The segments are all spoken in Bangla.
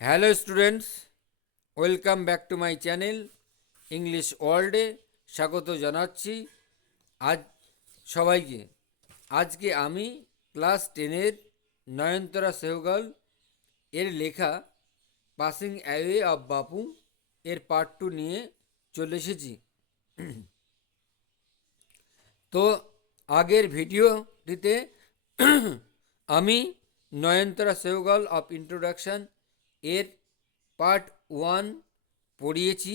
Hello students, welcome back to my channel English ওয়ার্ল্ডে স্বাগত জানাচ্ছি আজ সবাইকে। আজকে আমি ক্লাস 10-এর নয়নতারা সেহগাল এর লেখা পাসিং অ্যাওয়ে অফ বাপু এর পার্ট 2 নিয়ে চলে এসেছি। তো আগের ভিডিওটিতে আমি নয়নতারা সেহগাল অফ ইন্ট্রোডাকশান এর পার্ট 1 পড়িয়েছি।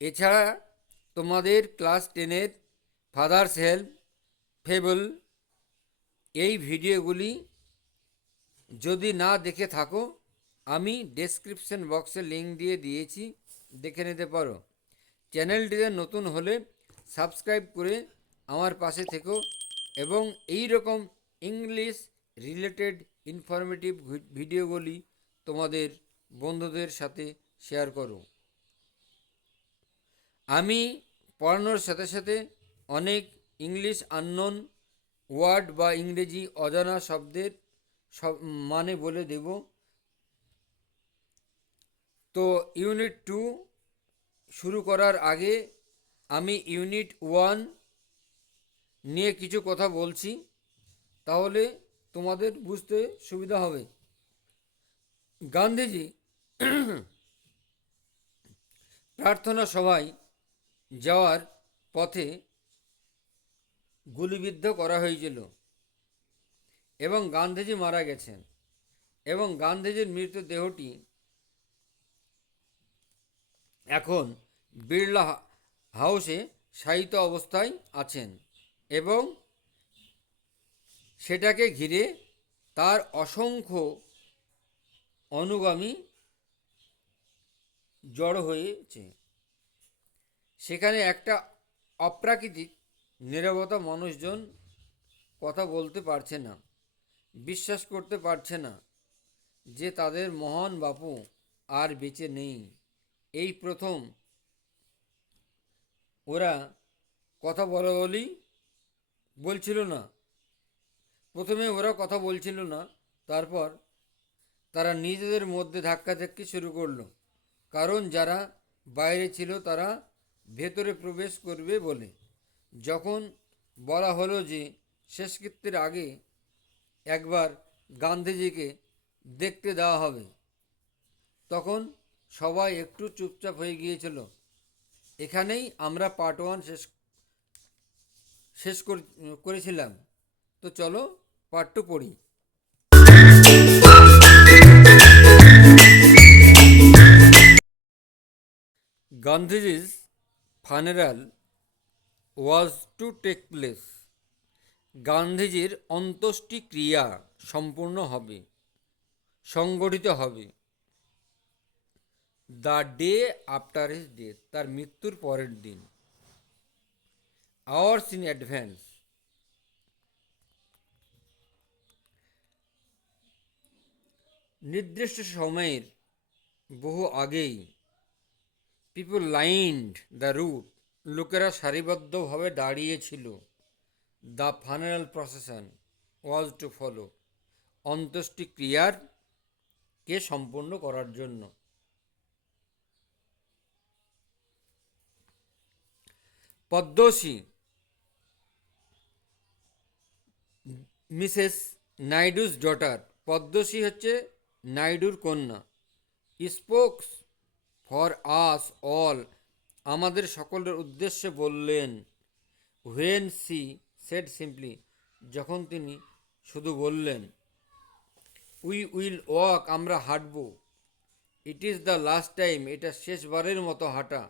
এছাড়া তোমাদের ক্লাস 10-এর ফাদার্স হেল্প, ফেবল এই ভিডিওগুলি যদি না দেখে থাকো আমি ডেসক্রিপশন বক্সে লিঙ্ক দিয়ে দিয়েছি, দেখে নিতে পারো। চ্যানেলটিতে নতুন হলে সাবস্ক্রাইব করে আমার পাশে থেকো এবং এই রকম ইংলিশ রিলেটেড ইনফরমেটিভ ভিডিওগুলি তোমাদের বন্ধুদের সাথে শেয়ার করো। আমি পড়ানোর সাথে সাথে অনেক ইংলিশ আননোন ওয়ার্ড বা ইংরেজি অজানা শব্দের সব মানে বলে দেব। তো ইউনিট 2 শুরু করার আগে আমি ইউনিট 1 নিয়ে কিছু কথা বলছি, তাহলে তোমাদের বুঝতে সুবিধা হবে। গান্ধীজি প্রার্থনা সভায় যাওয়ার পথে গুলিবিদ্ধ করা হয়েছিল এবং গান্ধীজি মারা গেছেন এবং গান্ধীজির মৃতদেহটি এখন বিড়লা হাউসে শায়িত অবস্থায় আছেন এবং সেটাকে ঘিরে তার অসংখ্য অনুগামী জড়ো হয়েছে। সেখানে একটা অপ্রাকৃতিক নীরবতা, মানুষজন কথা বলতে পারছে না, বিশ্বাস করতে পারছে না যে তাদের মহান বাপু আর বেঁচে নেই। এই প্রথম ওরা কথা বলছিল না। প্রথমে ওরা কথা বলছিল না, তারপর তারা নিজেদের মধ্যে ধাক্কাধাক্কি শুরু করলো, কারণ যারা বাইরে ছিল তারা ভেতরে প্রবেশ করবে বলে। যখন বলা হলো যে শেষকৃত্যের আগে একবার গান্ধীজিকে দেখতে দেওয়া হবে, তখন সবাই একটু চুপচাপ হয়ে গিয়েছিল। এখানেই আমরা পার্ট 1 শেষ করেছিলাম। তো চলো পার্ট 2 পড়ি। গান্ধীজি's funeral was to take place. গান্ধীজির অন্ত্যেষ্টিক্রিয়া সংগঠিত হবে the day after his death, তার মৃত্যুর পরের দিন। আওয়ার্স ইন অ্যাডভান্স, নির্দিষ্ট সময়ের বহু আগেই। পিপল লাইন্ড দ্য রুট, লোকেরা সারিবদ্ধভাবে দাঁড়িয়েছিল। The funeral procession was to follow, অন্ত্যেষ্টিক্রিয়ার কে সম্পন্ন করার জন্য। পদ্মশ্রী মিসেস নাইডুস ডটার, পদ্মশ্রী হচ্ছে নাইডুর কন্যা। স্পোকস ফর আস অল, আমাদের সকলের উদ্দেশ্যে বললেন। হোয়েন সি সেড সিম্পলি, যখন তিনি শুধু বললেন। উই উইল ওয়াক, আমরা হাঁটব। It is the last time, এটা শেষবারের মতো হাঁটা।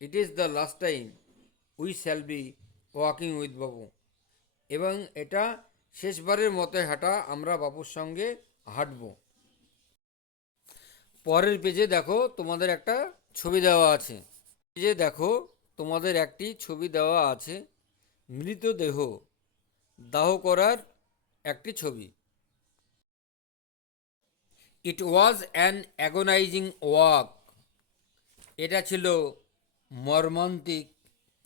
It is the last time we shall be walking with Babu, এবং এটা শেষবারের মতো হাঁটা, আমরা বাবুর সঙ্গে হাঁটব। পরের পেজে দেখো তোমাদের একটা ছবি দেওয়া আছে। পেজে দেখো তোমাদের একটি ছবি দেওয়া আছে, মৃতদেহ দাহ করার একটি ছবি। ইট ওয়াজ অ্যান অ্যাগোনাইজিং ওয়াক, এটা ছিল মর্মান্তিক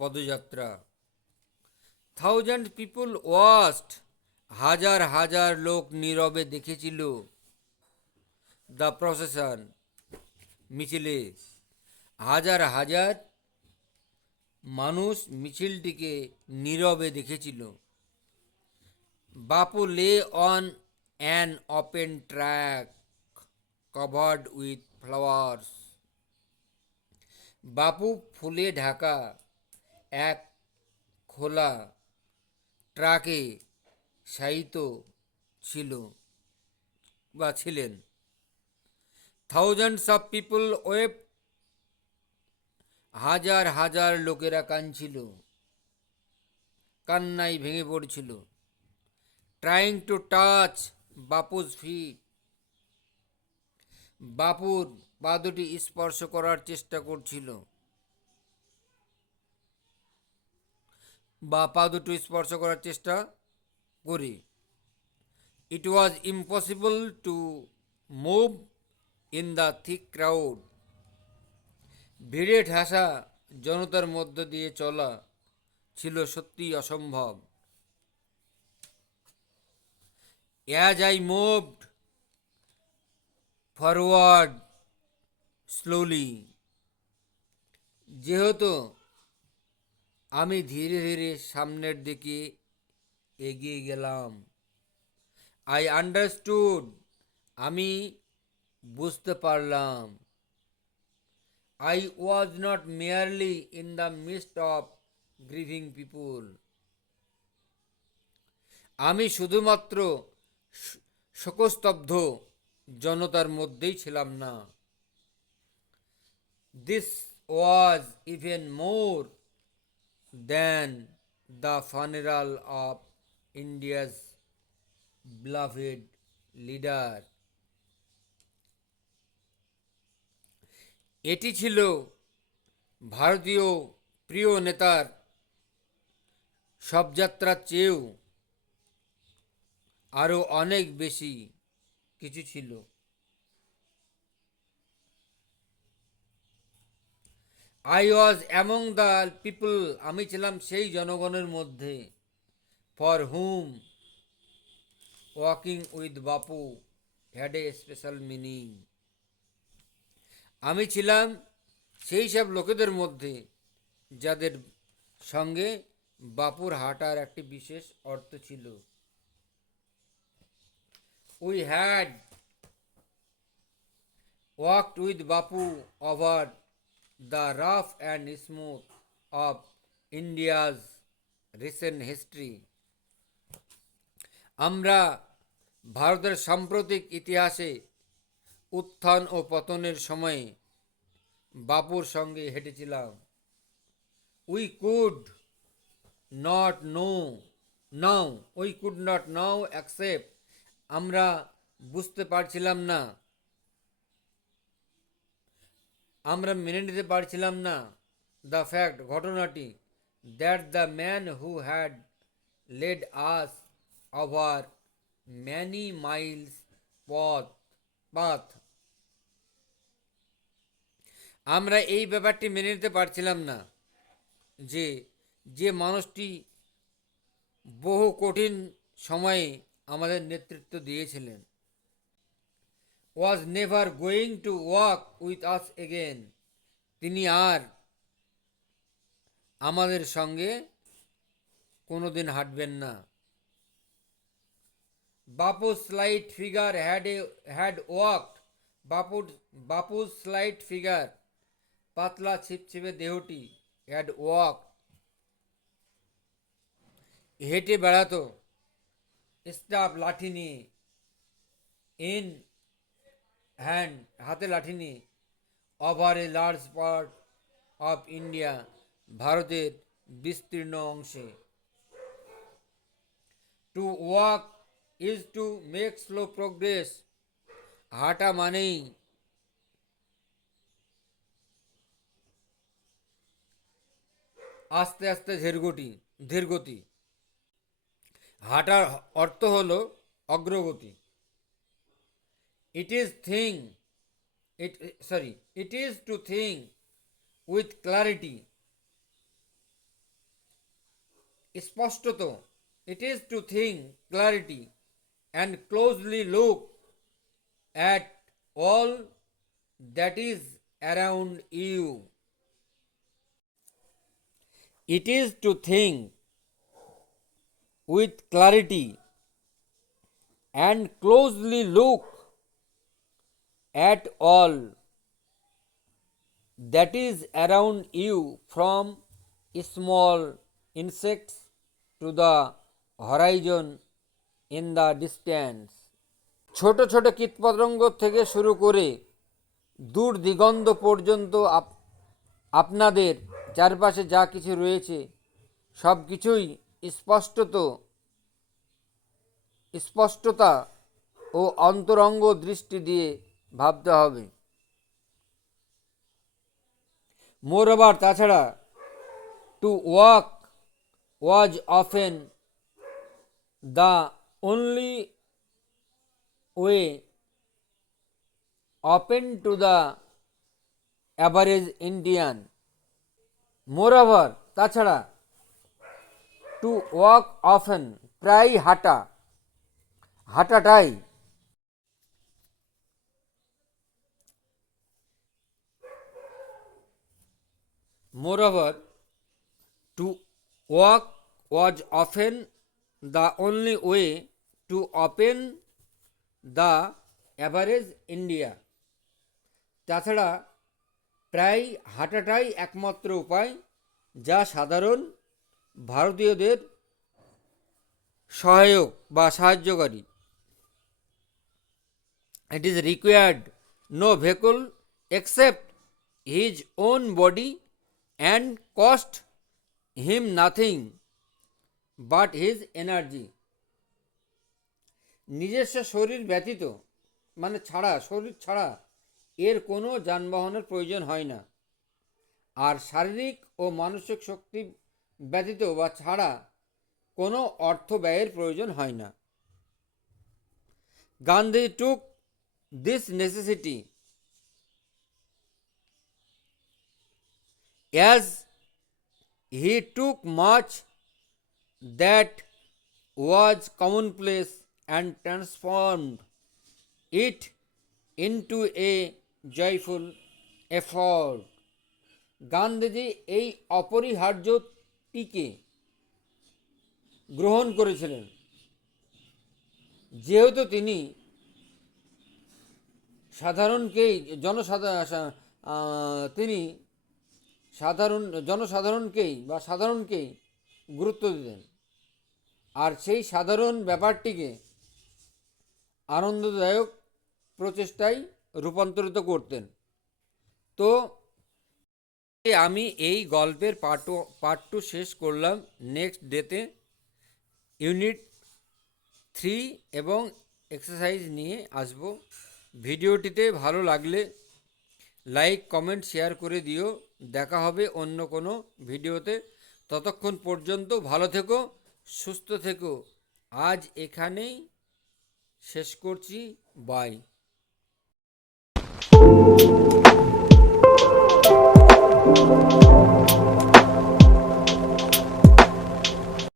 পদযাত্রা। থাউজেন্ড পিপুল ওয়াচড, হাজার হাজার লোক নীরবে দেখেছিল। দ্য প্রসেশন, মিছিলে হাজার হাজার মানুষ মিছিলটিকে নীরবে দেখেছিল। বাপু lay on an open track covered with flowers. বাপু ফুলে ঢাকা এক খোলা ট্রাকে শায়িত ছিল বা ছিলেন। থাউজেন্ডস অফ পিপল ওয়েপ, হাজার হাজার লোকেরা কাঁদছিল, কান্নায় ভেঙে পড়ছিল। Trying to touch Bapu's feet, বাপুর পা দুটি স্পর্শ করার চেষ্টা করছিল বা পা দুটো স্পর্শ করার চেষ্টা করি। It was impossible to move in the thick crowd, ভিড়ে ঠাসা জনতার মধ্য দিয়ে চলা ছিল সত্যিই অসম্ভব। As I moved forward slowly, যেহেতু আমি ধীরে ধীরে সামনের দিকে এগিয়ে গেলাম। আই আন্ডারস্টুড, আমি বুঝতে পারলাম। I was not merely in the midst of grieving people, আমি শুধুমাত্র শোকস্তব্ধ জনতার মধ্যেই ছিলাম না। This was even more than the funeral of India's beloved leader. এটি ছিল ভারতীয় প্রিয় নেতার শবযাত্রার চেয়েও আরও অনেক বেশি কিছু ছিল। I was among the people, আমি ছিলাম সেই জনগণের মধ্যে। For hmm walking with Bapu had a special meaning, আমি ছিলাম সেই সব লোকেদের মধ্যে যাদের সঙ্গে বাপুর হাঁটার একটি বিশেষ অর্থ ছিল। We had walked with Bapu over the rough and smooth of India's recent history, আমরা ভারতের সাম্প্রতিক ইতিহাসে উত্থান ও পতনের সময়ে বাপুর সঙ্গে হেঁটেছিলাম। উই কুড নট নাও অ্যাকসেপ্ট, আমরা বুঝতে পারছিলাম না, আমরা মেনে নিতে পারছিলাম না দ্য ফ্যাক্ট, ঘটনাটি, that the man who had led us over many miles path, আমরা এই ব্যাপারটি মেনে নিতে পারছিলাম না যে যে মানুষটি বহু কঠিন সময়ে আমাদের নেতৃত্ব দিয়েছিলেন, was never going to walk with us again, তিনি আর আমাদের সঙ্গে কোনোদিন হাঁটবেন না। বাপু's slight figure had walked, বাপুর স্লাইট ফিগার, পাতলা ছিপছিপে দেহটি, হ্যাড ওয়াক, হেঁটে বেড়াতো, স্টাফ লাঠি নিয়ে, ইন হ্যান্ড হাতে লাঠি নিয়ে, over a large part of India, ভারতের বিস্তীর্ণ অংশে। To walk is to make slow progress, হাঁটা মানেই আস্তে আস্তে ধীরগতি, হাঁটার অর্থ হলো অগ্রগতি। It is to think with clarity, স্পষ্টত, it is to think clarity and closely look at all that is around you. It is to think with clarity and closely look at all that is around you, from small insects to the horizon in the distance. ছোট ছোট কীটপতঙ্গ থেকে শুরু করে দূর দিগন্ত পর্যন্ত আপনাদের চারপাশে যা কিছু রয়েছে সব কিছুই স্পষ্টতা ও অন্তরঙ্গ দৃষ্টি দিয়ে ভাবতে হবে। মোরওভার, তাছাড়া to walk was often the only way open to the average Indian. Moreover, তাছাড়া টু ওয়াক অফেন, প্রায় হাঁটাটাই moreover to walk was often the only way to open the average India. তাছাড়া প্রায় হাঁটাটাই একমাত্র উপায় যা সাধারণ ভারতীয়দের সহায়ক বা সাহায্যকারী। It is required no vehicle except his own body and cost him nothing but his energy. নিজস্ব শরীর ব্যতীত শরীর ছাড়া এর কোনো যানবাহনের প্রয়োজন হয় না, আর শারীরিক ও মানসিক শক্তি ব্যতীত বা ছাড়া কোনো অর্থ ব্যয়ের প্রয়োজন হয় না। Gandhi took this necessity as he took much that was commonplace and transformed it into a joyful effort. Gandhiji এই অপরিহার্যটিকে গ্রহণ করেছিলেন, যেহেতু তিনি সাধারণকেই গুরুত্ব দিতেন, আর সেই সাধারণ ব্যাপারটিকে আনন্দদায়ক প্রচেষ্টায় রূপান্তরিত করতেন। তো আমি এই গল্পের পার্ট 2 শেষ করলাম। নেক্সট ডেতে ইউনিট 3 এবং এক্সারসাইজ নিয়ে আসব। ভিডিওটিতে ভালো লাগলে লাইক, কমেন্ট, শেয়ার করে দিও। দেখা হবে অন্য কোনো ভিডিওতে। ততক্ষণ পর্যন্ত ভালো থেকো, সুস্থ থেকো। আজ এখানেই শেষ করছি। বাই।